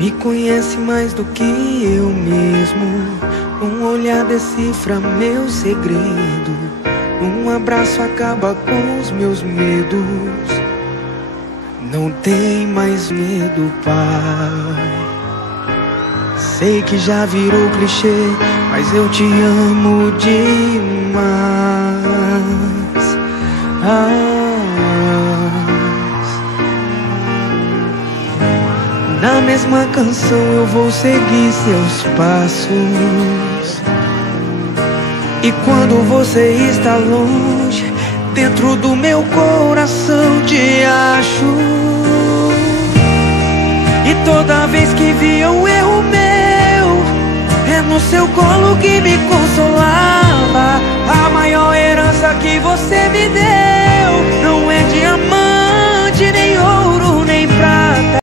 Me conhece mais do que eu mesmo. Um olhar decifra meu segredo. Um abraço acaba com os meus medos. Não tem mais medo, pai. Sei que já virou clichê, mas eu te amo demais. Na mesma canção eu vou seguir seus passos. E quando você está longe, dentro do meu coração te acho. E toda vez que vi um erro meu, é no seu colo que me